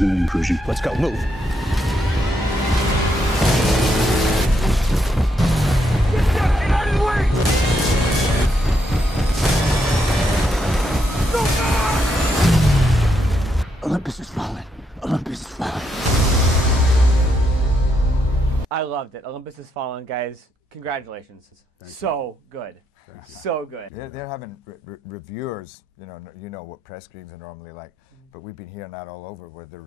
Military intrusion. Let's go, move. Get out of the way! No, Olympus has fallen. Olympus has fallen. I loved it. Olympus Has Fallen, guys. Congratulations. So good. So good. They're having reviewers, you know what press screenings are normally like, but we've been hearing that all over where the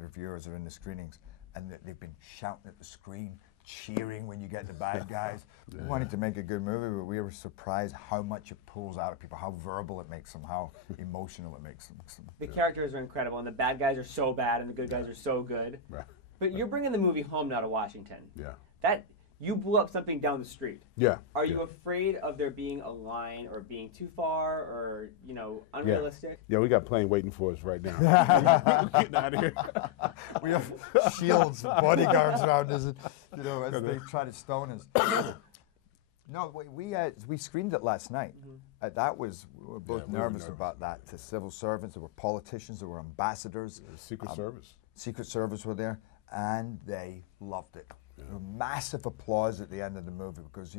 reviewers are in the screenings and they've been shouting at the screen, cheering when you get the bad guys. We wanted to make a good movie, but we were surprised how much it pulls out of people, how verbal it makes them, how emotional it makes them. The characters are incredible, and the bad guys are so bad, and the good guys are so good. Right. But you're bringing the movie home now to Washington. Yeah. That you blew up something down the street. Yeah. Are you afraid of there being a line or being too far or, unrealistic? Yeah, we got a plane waiting for us right now. We're getting out of here. We have shields, bodyguards around us, as they try to stone us. No, we screened it last night. We were both nervous about that. To civil servants, there were politicians, there were ambassadors. Secret Service. Secret Service were there, and they loved it. Massive applause at the end of the movie because,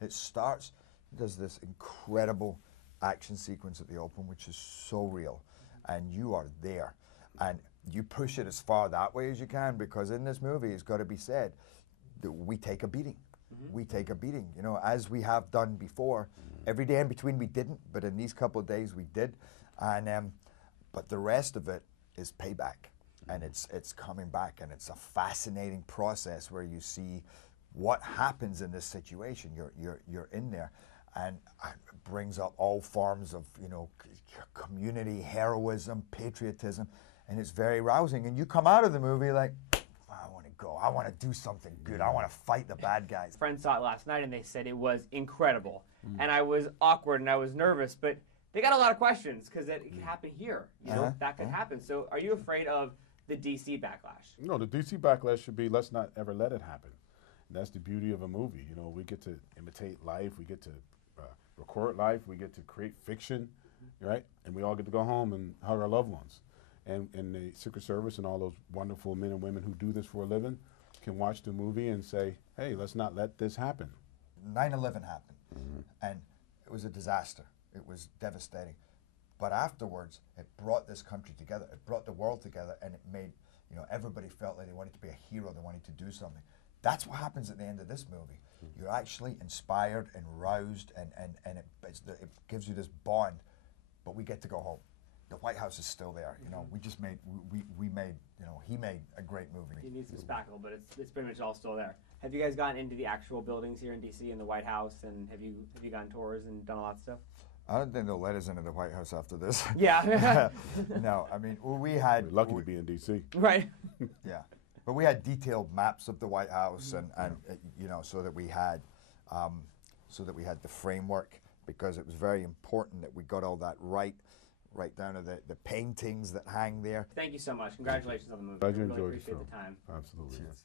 it starts, there's this incredible action sequence at the open, which is so real, and you are there. And you push it as far that way as you can because in this movie, it's got to be said, that we take a beating. We take a beating, as we have done before. Every day in between we didn't, but in these couple of days we did. And but the rest of it is payback. And it's coming back, and it's a fascinating process where you see what happens in this situation. You're in there, and it brings up all forms of community heroism, patriotism, and it's very rousing. And you come out of the movie like, I want to go. I want to do something good. I want to fight the bad guys. Friends saw it last night, and they said it was incredible. And I was awkward, and I was nervous, but they got a lot of questions because it could happen here. That could happen. So, are you afraid of the DC backlash? No, the DC backlash should be let's not ever let it happen. And that's the beauty of a movie. We get to imitate life, we get to record life, we get to create fiction, right? And we all get to go home and hug our loved ones. And the Secret Service and all those wonderful men and women who do this for a living can watch the movie and say, hey, let's not let this happen. 9/11 happened, and it was a disaster. It was devastating. But afterwards, it brought this country together. It brought the world together, and it made, everybody felt like they wanted to be a hero. They wanted to do something. That's what happens at the end of this movie. You're actually inspired and roused, and it gives you this bond. But we get to go home. The White House is still there. We just made, we made, he made a great movie. He needs some spackle, but it's pretty much all still there. Have you guys gotten into the actual buildings here in DC and the White House, and have you gotten tours and done a lot of stuff? I don't think they'll let us into the White House after this. Yeah. No, I mean, we had... We're lucky to be in D.C. Right. Yeah. But we had detailed maps of the White House and so that we had the framework, because it was very important that we got all that right down to the paintings that hang there. Thank you so much. Congratulations on the movie. Glad you I really enjoyed appreciate the the time. Absolutely. Cheers.